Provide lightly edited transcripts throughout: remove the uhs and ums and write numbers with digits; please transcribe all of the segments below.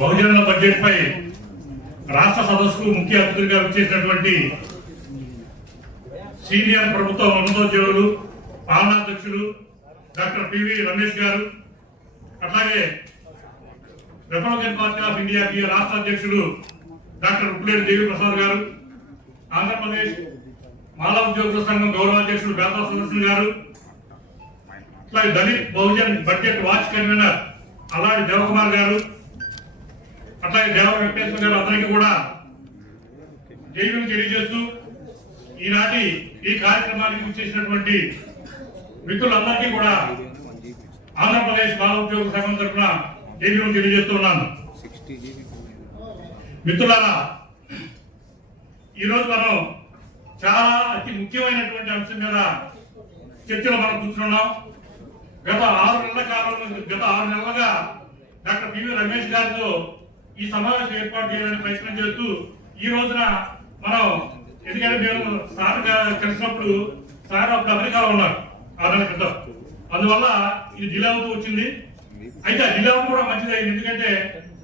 బహుజనుల బడ్జెట్ పై రాష్ట్ర సదస్సుకు ముఖ్య అతిథిగా వచ్చేసినటువంటి సీనియర్ ప్రభుత్వ ఉన్నతోద్యోగులు పాలనాధ్యక్షులు డాక్టర్ పివి రమేష్ గారు, అట్లాగే రిపబ్లికన్ పార్టీ ఆఫ్ ఇండియాకి రాష్ట్ర అధ్యక్షులు డాక్టర్ ఉప్పులేటి దేవి ప్రసాద్ గారు, ఆంధ్రప్రదేశ్ మాలా ఉద్యోగుల సంఘం గౌరవ అధ్యక్షులు బేతా సుదర్శన్ గారు, అట్లాగే Dalit Bahujan budget watch convener అలాంటి దేవకుమార్ గారు, అట్లాగే దేవ వెంకటేశ్వర గారు, అందరికీ కూడా జైలు తెలియజేస్తూ ఈనాటి ఈ కార్యక్రమానికి వచ్చేసినటువంటి మిత్రులందరికీ కూడా ఆంధ్రప్రదేశ్ మాలా ఉద్యోగుల సంఘం తరఫున జైలు తెలియజేస్తున్నాను. మిత్రులారా, ఈరోజు మనం చాలా అతి ముఖ్యమైనటువంటి అంశం మీద చర్చలో మనం కూర్చున్నాం. గత 6 నెలలుగా డాక్టర్ పివి రమేష్ గారితో ఈ సమావేశం ఏర్పాటు చేయాలని ప్రయత్నం చేస్తూ ఈ రోజున మనం, ఎందుకంటే మేము సార్ కలిసినప్పుడు సార్ అప్పుడు అమెరికాలో ఉన్నారు 6 నెలల క్రితం, అందువల్ల ఇది డిలే అవుతూ వచ్చింది. అయితే డిలే అవ్వడం కూడా మంచిది అయింది, ఎందుకంటే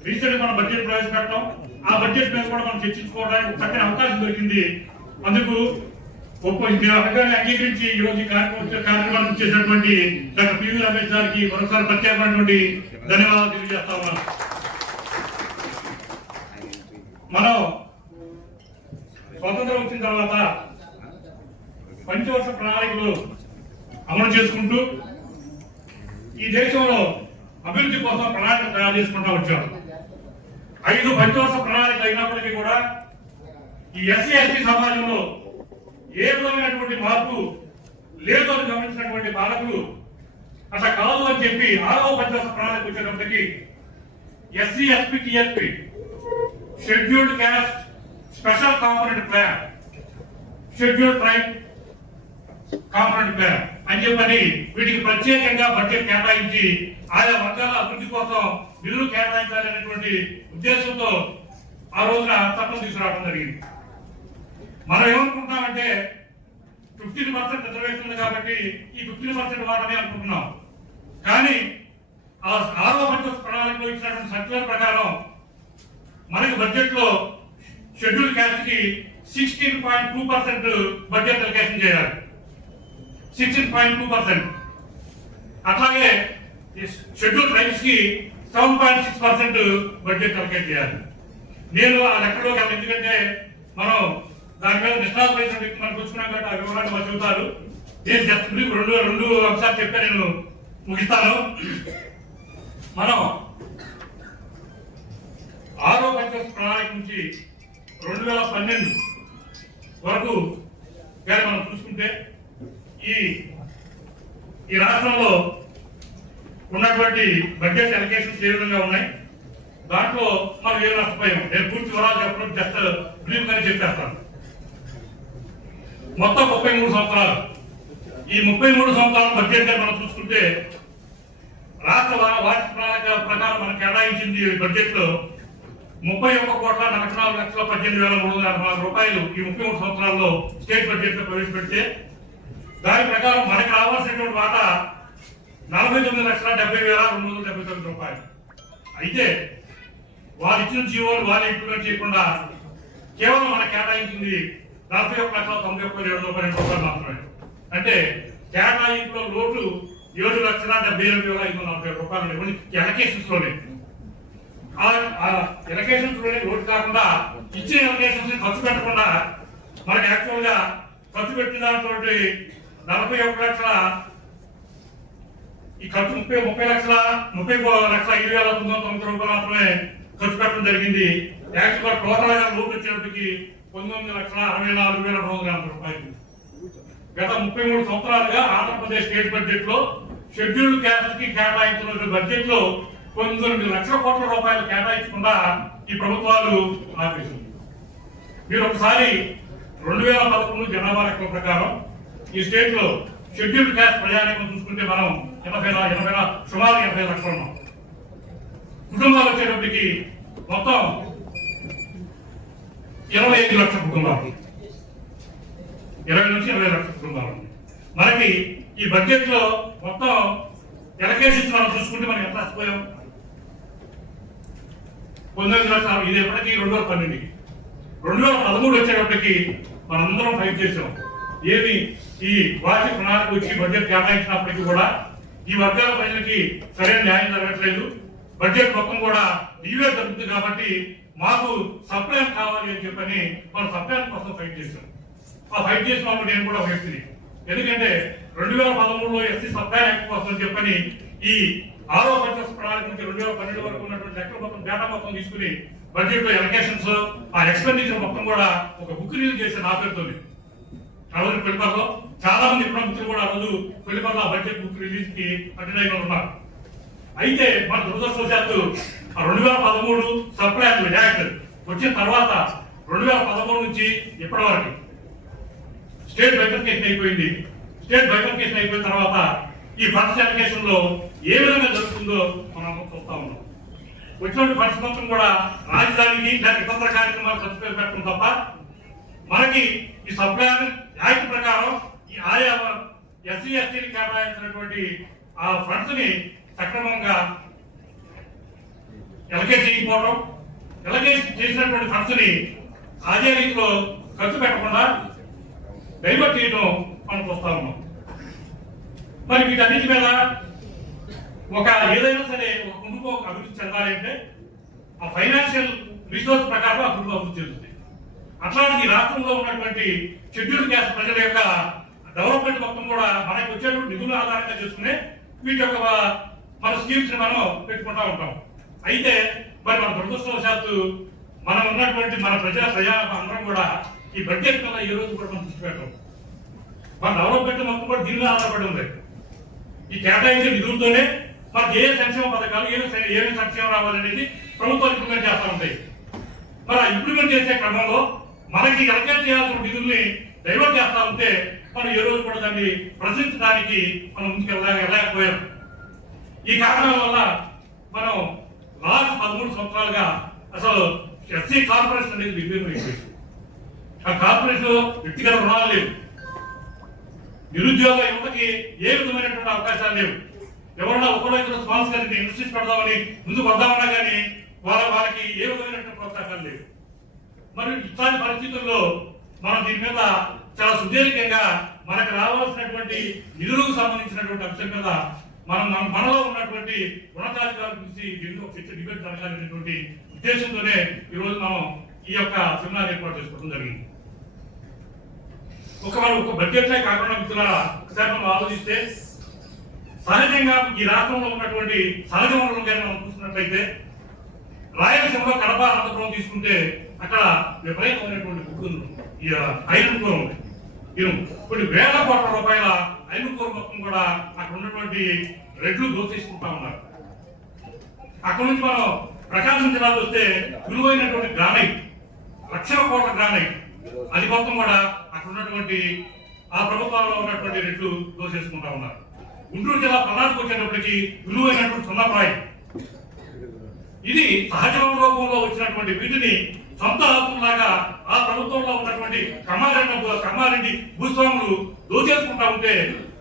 రీసెంట్ మనం బడ్జెట్ ప్రవేశపెట్టడం, ఆ బడ్జెట్ మీద కూడా మనం చర్చించుకోవడానికి చక్కని అవకాశం దొరికింది. అందుకు అంగీకరించి ఈ రోజు కార్యక్రమాన్ని చేసినటువంటి డాక్టర్ పివి రమేష్ గారికి మరోసారి ప్రత్యేకమైనటువంటి ధన్యవాదాలు తెలియజేస్తా ఉన్నాను. మనం స్వాతంత్రం వచ్చిన తర్వాత పంచవర్ష ప్రణాళికలు అమలు చేసుకుంటూ ఈ దేశంలో అభివృద్ధి కోసం ప్రణాళికలు తయారు చేసుకుంటూ వచ్చారు. 5 పంచవర్ష ప్రణాళికలు అయినప్పటికీ కూడా ఈ ఎస్సీ ఎస్టీ సమాజంలో ఏ విధమైనటువంటి మార్పు లేదు అని గమనించినటువంటి పాలకులు అట్లా కాదు అని చెప్పి 6వ పంచవర్ష ప్రణాళిక వచ్చేటప్పటికి SC SP TSP scheduled caste special component plan, scheduled tribe component plan అని చెప్పని వీటికి ప్రత్యేకంగా బడ్జెట్ కేటాయించి ఆయా వర్గాల అభివృద్ధి కోసం నిధులు కేటాయించాలనేటువంటి ఉద్దేశంతో ఆ రోజున చట్టం తీసుకురావడం జరిగింది. మనం ఏమనుకుంటున్నామంటే 15% రిజర్వేషన్ ఉంది కాబట్టి ఈ 15% వాటనే అనుకుంటున్నాం. కానీ ఆ 6వ పంచవర్ష ప్రణాళికలో ఇచ్చినటువంటి సర్క్యులర్ ప్రకారం మనకి బడ్జెట్ లో షెడ్యూల్ క్యాస్ట్ కి 16.2% బడ్జెట్ అలొకేషన్ చేయాలి. 16.2%. అట్లాగే షెడ్యూల్ ట్రైబ్స్ కి 7.6% బడ్జెట్ అలొకేట్ చేయాలి. నేను ఆ లెక్కలోకి వెళ్ళను, ఎందుకంటే మనం దాని మీద నిష్ణాతులైన వ్యక్తి మనకు వచ్చుకున్నాం కాబట్టి ఆ వివరాన్ని వాళ్ళు చెబుతారు. నేను జస్ట్ రెండు అంశాలు చెప్పి నేను ముగిస్తాను. మనం 6వ పంచవర్ష ప్రణాళిక నుంచి 2012 వరకు కానీ మనం చూసుకుంటే ఈ రాష్ట్రంలో ఉన్నటువంటి బడ్జెట్ అలొకేషన్స్ ఏ విధంగా ఉన్నాయి, దాంట్లో మనం ఏం నష్టపోయాం. నేను పూర్తి వివరాలు చెప్పడం జస్ట్ బ్రీఫ్ గానే చెప్పేస్తాను. మొత్తం 33 సంవత్సరాలు. ఈ 33 సంవత్సరాల బడ్జెట్ మనం చూసుకుంటే రాష్ట్ర వార్షిక ప్రణాళిక ప్రకారం మనం కేటాయించింది బడ్జెట్ లో 31,44,18,344 రూపాయలు ఈ 33 సంవత్సరాల్లో స్టేట్ బడ్జెట్ లో ప్రవేశపెడితే దాని ప్రకారం మనకి రావాల్సినటువంటి వాటా 49,70,279 రూపాయలు. అయితే వాళ్ళు ఇచ్చిన జీవోలు వాళ్ళు ఇంప్లిమెంట్ చేయకుండా కేవలం మనకు కేటాయించింది 41,91,792 రూపాయలు అంటే కేటాయింపులో లోటు 7,78,540 రూపాయలు ఎలకేషన్స్ లోనే. ఎలకేషన్స్ లోనే లోటు కాకుండా ఇచ్చిన ఎలకేషన్స్ ఖర్చు పెట్టకుండా మనకి యాక్చువల్ గా ఖర్చు పెట్టిన దాంట్లో 41 లక్షల ఈ ఖర్చు 30,30,05,990 రూపాయలు మాత్రమే ఖర్చు పెట్టడం జరిగింది. యాక్చువల్ గా టోటల్ గా లోటు వచ్చేటప్పటికి 19,64,240 రూపాయలు. గత 33 సంవత్సరాలుగా ఆంధ్రప్రదేశ్ స్టేట్ బడ్జెట్ లో షెడ్యూల్డ్ క్యాస్ట్ కి కేటాయించిన బడ్జెట్ లో 9 లక్షల కోట్ల రూపాయలు కేటాయించకుండా ఈ ప్రభుత్వాలు ఆపేసింది. మీరు ఒకసారి 2011 జనాభా లెక్కల ప్రకారం ఈ స్టేట్ లో షెడ్యూల్డ్ క్యాస్ట్ ప్రజానీకం చూసుకుంటే మనం 80 సుమారు 80 లక్షలు ఉన్నాం. కుటుంబాలు వచ్చేటప్పటికి మొత్తం 25 లక్షల కుటుంబాలు, 20 నుంచి 20 లక్షల కుటుంబాలు. మనకి ఈ బడ్జెట్ లో మొత్తం ఎలకేషన్స్ మనం చూసుకుంటే మనం ఎంత నష్టపోయాం. 19 లక్షలు. ఇది ఎప్పటికీ 2012. 2013 వచ్చేటప్పటికి మనందరం ఫైట్ చేసాం. ఏమి ఈ వార్షిక ప్రణాళిక వచ్చి బడ్జెట్ కేటాయించినప్పటికీ కూడా ఈ వర్గాల ప్రజలకి సరైన న్యాయం జరగట్లేదు. బడ్జెట్ మొత్తం కూడా ఇవే జరుగుతుంది కాబట్టి మాకు సప్లై కావాలి అని చెప్పని మనం సప్లై కోసం ఫైట్ చేశాం. ఆ ఫైట్ చేసినప్పుడు నేను కూడా వ్యక్తిని. ఎందుకంటే 2013లో ఎస్సీ సప్లై యాక్ట్ కోసం చెప్పని ఈ 6వ బడ్జెట్ ప్రణాళిక నుంచి 2012 వరకు ఉన్నటువంటి లెక్కల మొత్తం డేటా మొత్తం తీసుకుని బడ్జెట్ లో ఎలకేషన్స్ ఆ ఎక్స్పెండిచర్ మొత్తం కూడా ఒక బుక్ రిలీజ్ చేసి నా పేరుతోంది. ఆ రోజు పెళ్లిపర్లో చాలా మంది ఇప్పుడు మిత్రులు కూడా ఆ రోజు పెళ్లిపర్లో ఆ బడ్జెట్ బుక్ రిలీజ్ కి అటెండ్ అయిన ఉన్నారు. అయితే మన దురదృష్టవశాత్తు 2013 సప్లై యాక్ట్ వచ్చిన తర్వాత 2013 నుంచి ఇప్పటి వరకు స్టేట్ బైఫర్కేషన్ అయిపోయింది. స్టేట్ బైఫర్కేషన్ అయిపోయిన తర్వాత ఈ ఫండ్స్ అప్లికేషన్ లో ఏ విధంగా జరుగుతుందో మనం చూస్తా ఉన్నాం. వచ్చినటువంటి ఫండ్స్ మొత్తం కూడా రాజధానికి లేదా ఇతర కార్యక్రమాలు ఖర్చు పెట్టడం తప్ప మనకి ఈ సప్లై యాక్ట్ ప్రకారం ఈ ఆయా ఎస్సీ ఎస్టీకి కేటాయించినటువంటి ఆ ఫండ్స్ ని సక్రమంగా ఎలకేట్ చేయకపోవడం, ఎలకేట్ చేసినటువంటి ఫండ్స్ ని అదే రీతిలో ఖర్చు పెట్టకుండా డైవర్ట్ చేయడం మనం చూస్తా ఉన్నాం. మరి వీటన్నిటి మీద ఒక ఏదైనా సరే ఒక కుటుంబం అభివృద్ధి చెందాలి అంటే ఆ ఫైనాన్షియల్ రిసోర్స్ ప్రకారం ఆ కుటుంబం అభివృద్ధి చెందుతుంది. అట్లాంటి రాష్ట్రంలో ఉన్నటువంటి షెడ్యూల్ క్యాస్ట్ ప్రజల యొక్క డెవలప్మెంట్ మొత్తం కూడా మనకి వచ్చేటువంటి నిధుల ఆధారంగా చేసుకునే వీటి యొక్క మన స్కీమ్స్ ని మనం పెట్టుకుంటా ఉంటాం. అయితే మరి మన దురదృష్టవశాత్తు మనం ఉన్నటువంటి మన ప్రజా అందరం కూడా ఈ బడ్జెట్ మీద ఈ రోజు కూడా మనం దృష్టి పెట్టాం. మన డెవలప్మెంట్ మొత్తం కూడా దీనిలో ఆధారపడి ఉంది. ఈ కేటాయించే నిధులతోనే మనకి ఏ సంక్షేమ పథకాలు ఏమి సంక్షేమం రావాలనేది ప్రభుత్వాలు ఇంప్లిమెంట్ చేస్తూ ఉంటాయి. మరి ఆ ఇంప్లిమెంట్ చేసే క్రమంలో మనకి ఎలకేట్ చేయాల్సిన నిధుల్ని డైవర్ట్ చేస్తా ఉంటే మనం ఏ రోజు కూడా దాన్ని ప్రశ్నించడానికి మనం ముందుకు వెళ్ళలేకపోయాం. ఈ కారణాల వల్ల మనం లాస్ట్ 13 సంవత్సరాలుగా అసలు ఎస్సీ కార్పొరేషన్ అనేది విభిన్నం అయిపోయింది. ఆ కార్పొరేషన్ వ్యక్తిగత రుణాలు లేవు, నిరుద్యోగ యువతకి ఏ విధమైనటువంటి అవకాశాలు లేవు. ఎవరన్నా ఒకరోజు స్పాన్స్ గారికి ఇన్వెస్టిస్ పెడదామని ముందుకు వద్దామన్నా కానీ వాళ్ళకి ఏ విధమైనటువంటి ప్రోత్సాహాలు లేవు. మరి ఇట్లాంటి పరిస్థితుల్లో మనం దీని మీద చాలా సుదీర్ఘంగా మనకు రావాల్సినటువంటి నిధులకు సంబంధించినటువంటి అంశం మీద మనలో ఉన్నటువంటి ఉన్నతాధికారుల గురించి దీనిలో డిబేట్ జరగాలనేటువంటి ఉద్దేశంతోనే ఈ రోజు మనం ఈ యొక్క సెమినార్ ఏర్పాటు చేసుకోవడం జరిగింది. ఒక బడ్జెట్లే కాకుండా మిత్రులారా ఒకసారి మనం ఆలోచిస్తే సహజంగా ఈ రాష్ట్రంలో ఉన్నటువంటి సహజ వనరులు కానీ మనం చూస్తున్నట్లయితే రాయలసీమలో కడప అనంతపురం తీసుకుంటే అక్కడ విపరీతమైనటువంటి బుక్కులు ఈ ఐరన్ కోర్ ఉంది. కొన్ని వేల కోట్ల రూపాయల ఐరన్ కోర్ మొత్తం కూడా అక్కడ ఉన్నటువంటి రెడ్లు దోచేసుకుంటా ఉన్నారు. అక్కడ నుంచి మనం ప్రకాశం జిల్లాలో వస్తే విలువైనటువంటి గ్రానైట్, లక్షల కోట్ల గ్రానైట్, అది మొత్తం కూడా అక్కడ ఉన్నటువంటి ఆ ప్రభుత్వంలో ఉన్నటువంటి రెడ్లు దోచేసుకుంటా ఉన్నారు. గుంటూరు జిల్లా ప్రధానికి వచ్చేటప్పటికి విలువైనటువంటి సున్నప్రాయం, ఇది సహజ రూపంలో వచ్చినటువంటి వీటిని సొంత ఆస్తులాగా ఆ ప్రభుత్వంలో ఉన్నటువంటి కమ్మారెడ్డి భూస్వాములు దోచేసుకుంటా ఉంటే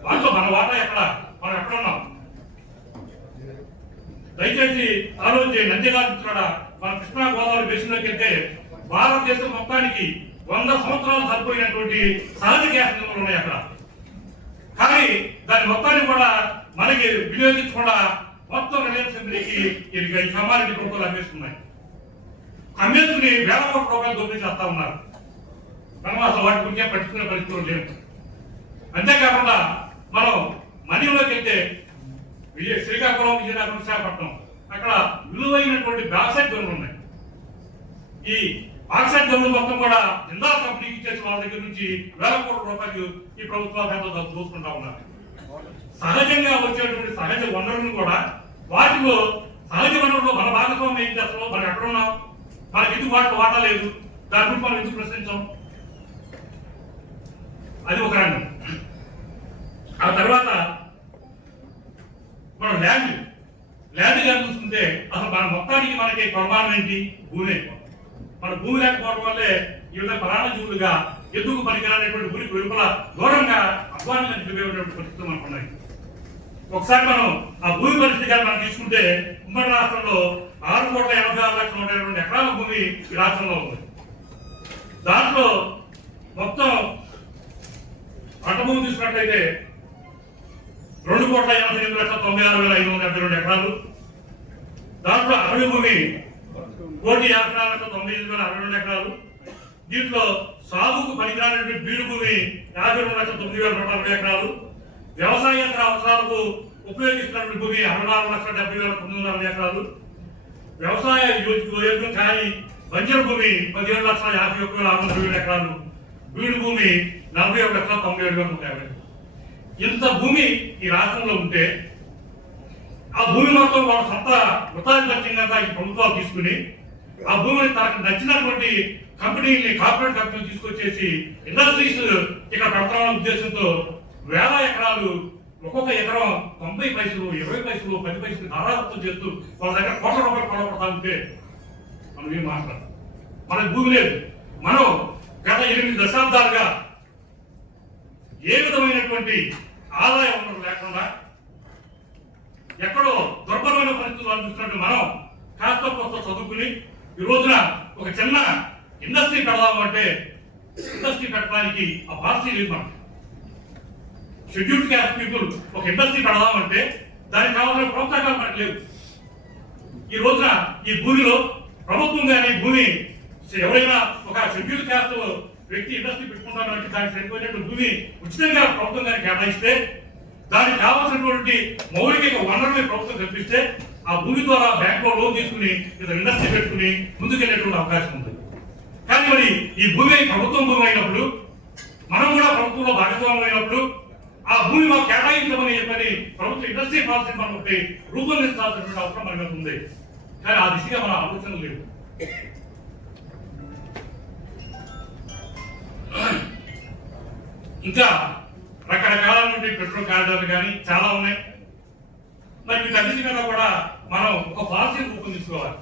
వాటిలో మన వాటా ఎక్కడ, మనం ఎక్కడున్నాం? దయచేసి ఆలోచించి నందిగారు మన కృష్ణా గోదావరి బేసిన్లోకి వెళ్తే భారతదేశం మొత్తానికి 100 సంవత్సరాలు సరిపోయినటువంటి సహజ గ్యాస్ నిల్వలు ఉన్నాయి అక్కడ. కానీ దాని మొత్తాన్ని కూడా మనకి వినియోగించకుండా మొత్తం రిలయన్స్ కంపెనీకి ఈ కమ్మారెడ్డి ప్రభుత్వాలు అమ్మేసుకున్నాయి. అమ్మేసుకుని వేల కోట్ల రూపాయలు దోపిడీ చేస్తా ఉన్నారు. మనం అసలు వాటి గురించి పట్టించుకునే పరిస్థితులు లేవు. అంతేకాకుండా మనం మనీలోకి వెళ్తే శ్రీకాకుళం, విజయనగరం, విశాఖపట్నం అక్కడ విలువైనటువంటి బాక్సైట్ గనులు ఉన్నాయి. ఈ బాక్సైట్ గనులు మొత్తం కూడా జిందాల్ కంపెనీకి ఇచ్చేసి వాళ్ళ దగ్గర నుంచి వేల కోట్ల రూపాయలు ఈ ప్రభుత్వాలు దోచుకుంటా ఉన్నారు. సహజంగా వచ్చేటువంటి సహజ వనరులను కూడా వాటిలో సహజ వనరులు మన భాగస్వామ్యం ఏంటి, అసలు మనం ఎక్కడున్నాం, మనకి ఎందుకు వాటా లేదు, దాని గురించి మనం ఎందుకు ప్రశ్నించాం? అది ఒక రంగం. ఆ తర్వాత మనం ల్యాండ్ కానీ చూసుకుంటే అసలు మన మొత్తానికి మనకి ప్రమాణం ఏంటి? భూమి. మన భూమి లేకపోవడం వల్లే ఈ విధంగా పరాణజీవులుగా ఎందుకు పనికిరానటువంటి భూమికి వెలుపల దూరంగా అధ్వానంగా నిలిపేటువంటి పరిస్థితులు మనకు ఉన్నాయి. ఒకసారి మనం ఆ భూమి పరిస్థితి కానీ మనం తీసుకుంటే ఉమ్మడి రాష్ట్రంలో 6,86,122 ఎకరాల భూమి ఈ రాష్ట్రంలో ఉంది. దాంట్లో మొత్తం పంట భూమి తీసుకున్నట్లయితే 2,88,96,572 ఎకరాలు. దాంట్లో అటవీ భూమి 1,54,98,62 ఎకరాలు. దీంట్లో సాగుకు పనికిరానటువంటి బీడు భూమి 52,09,160 ఎకరాలు. వ్యవసాయేతర అవసరాలకు ఉపయోగిస్తున్నటువంటి భూమి 64,70,960 ఎకరాలు. వ్యవసాయ యోగ్యం కానీ బంజరు భూమి 17,51,620 ఎకరాలు. బీడు భూమి 41,97,150. ఇంత భూమి ఈ రాష్ట్రంలో ఉంటే ఆ భూమి మొత్తం వాళ్ళ సొంత వృత్తాధిపత్యంగా ఈ ప్రభుత్వాలు తీసుకుని ఆ భూమిని తనకు నచ్చినటువంటి కంపెనీని కార్పొరేట్ కంపెనీలు తీసుకొచ్చేసి ఇండస్ట్రీస్ ఇక్కడ పెడతామన్న ఉద్దేశంతో వేల ఎకరాలు ఒక్కొక్క ఎకరం 90 పైసలు 20 పైసలు 10 పైసలు ధారాదత్తం చేస్తూ వాళ్ళ దగ్గర కోట్ల రూపాయలు కొనబడతా ఉంటే మనం ఏం మాట్లాడతాం. మనకు భూమి లేదు. మనం గత 8 దశాబ్దాలుగా ఏ విధమైనటువంటి ఆదాయ వనరు లేకుండా ఎక్కడో దుర్భరమైన పరిస్థితులు అనిపిస్తున్నట్టు మనం కాస్త కొత్త చదువుకుని ఈ రోజున ఒక చిన్న ఇండస్ట్రీ పెడదామంటే ఇండస్ట్రీ పెట్టడానికి ఆ పాలసీ లేదు. మనం షెడ్యూల్డ్ క్యాస్ట్ పీపుల్ ఒక ఇండస్ట్రీ పెడదామంటే దానికి కావాల్సిన ప్రోత్సాహాలు మనకు లేవు. ఈ రోజున ఈ భూమిలో ప్రభుత్వం కానీ భూమి ఎవరైనా ఒక షెడ్యూల్డ్ క్యాస్ట్ వ్యక్తి ఇండస్ట్రీ పెట్టుకుంటానంటే దానికి సరిపోయినటువంటి భూమి ఉచితంగా ప్రభుత్వం కానీ కేటాయిస్తే దానికి కావాల్సినటువంటి మౌలిక వనరుల్ని ప్రభుత్వం కల్పిస్తే ఆ భూమి ద్వారా బ్యాంక్ లో లోన్ తీసుకుని ఇండస్ట్రీ పెట్టుకుని ముందుకెళ్ళేటువంటి అవకాశం ఉంది. కానీ మరి ఈ భూమి ప్రభుత్వం భూమి అయినప్పుడు మనం కూడా ప్రభుత్వంలో భాగస్వామ్యం అయినప్పుడు ఆ భూమి మాకు కేటాయించమని చెప్పని ప్రభుత్వ ఇండస్ట్రీ పాలసీ మనం ఒకటి రూపొందించాల్సినటువంటి అవసరం మన మీద ఉంది. కానీ ఆ దిశగా మన ఆలోచనలు లేవు. ఇంకా రకరకాలైనటువంటి పెట్రోల్ కారిడార్లు కానీ చాలా ఉన్నాయి. మరి వీటన్నిటి మీద కూడా మనం ఒక పాలసీని రూపొందించుకోవాలి.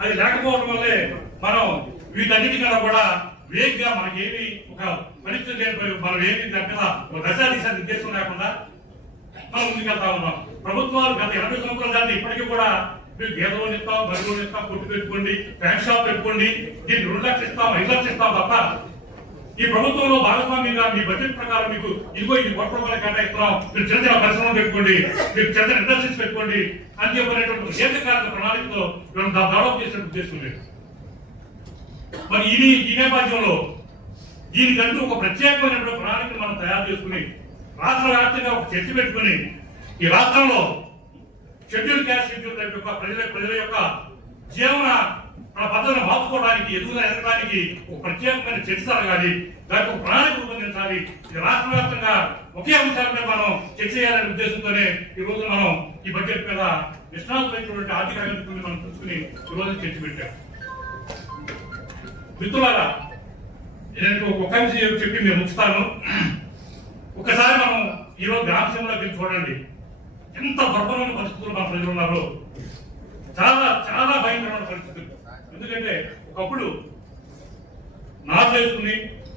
అది లేకపోవడం వల్లే మనం వీటన్నిటి మీద కూడా వేగ్గా మనకేమి ఒక పరిస్థితి మనం ఏమి దగ్గర ఒక దశా దిశ నిర్దేశం లేకుండా మనం ముందుకెళ్తా ఉన్నాం. ప్రభుత్వాలు గత 80 సంవత్సరాల దాన్ని ఇప్పటికీ కూడా మీరు గేదెలు ఇస్తాం, బరువులు ఇస్తాం, కొట్టు పెట్టుకోండి, ఫ్యాన్ షాప్ పెట్టుకోండి, దీన్ని 2 లక్షలు ఇస్తాం, 5 లక్షలు ఇస్తాం తప్ప ఈ ప్రభుత్వంలో భాగస్వామ్యంగా మీ బడ్జెట్ ప్రకారం మీకు ఇదిగో ఇది 1 కోట్ల రూపాయలు కేటాయిస్తున్నాం, మీరు చిన్న చిన్న పరిశ్రమలు పెట్టుకోండి, మీరు చిన్న చిన్న ఇండస్ట్రీస్ పెట్టుకోండి అని చెప్పినటువంటి దీర్ఘకాలిక ప్రణాళికతో డెవలప్ చేసే ఉద్దేశం లేదు. మరి ఈ నేపథ్యంలో దీనికంటూ ఒక ప్రత్యేకమైనటువంటి ప్రణాళికను మనం తయారు చేసుకుని రాష్ట్ర వ్యాప్తంగా ఒక చర్చ పెట్టుకుని ఈ రాష్ట్రంలో షెడ్యూల్ క్యాస్ట్ షెడ్యూల్ యొక్క ప్రజల యొక్క జీవన పద్ధతిని మార్చుకోవడానికి ఎదగడానికి ఒక ప్రత్యేకమైన చర్చ జరగాలి. దానికి ఒక ప్రణాళిక రూపొందించాలి. ఈ రాష్ట్ర వ్యాప్తంగా ఒకే అంశాలపై మనం చర్చ చేయాలనే ఉద్దేశంతోనే ఈ రోజు మనం ఈ బడ్జెట్ మీద నిష్ణాతులైనటువంటి ఆర్థిక అభివృద్ధిని మనం చూసుకుని ఈ రోజు చర్చ పెట్టాం. మిత్రులారా, నేను ఒక విషయం చెప్పి నేను ముగిస్తాను. ఒకసారి మనం ఈరోజు గ్రామసీమలోకి వెళ్ళి చూడండి, ఎంత దుర్భరమైన పరిస్థితులు మన ప్రజలు ఉన్నారో. చాలా చాలా భయంకరమైన పరిస్థితులు. ఎందుకంటే ఒకప్పుడు నాట్లు వేసుకుని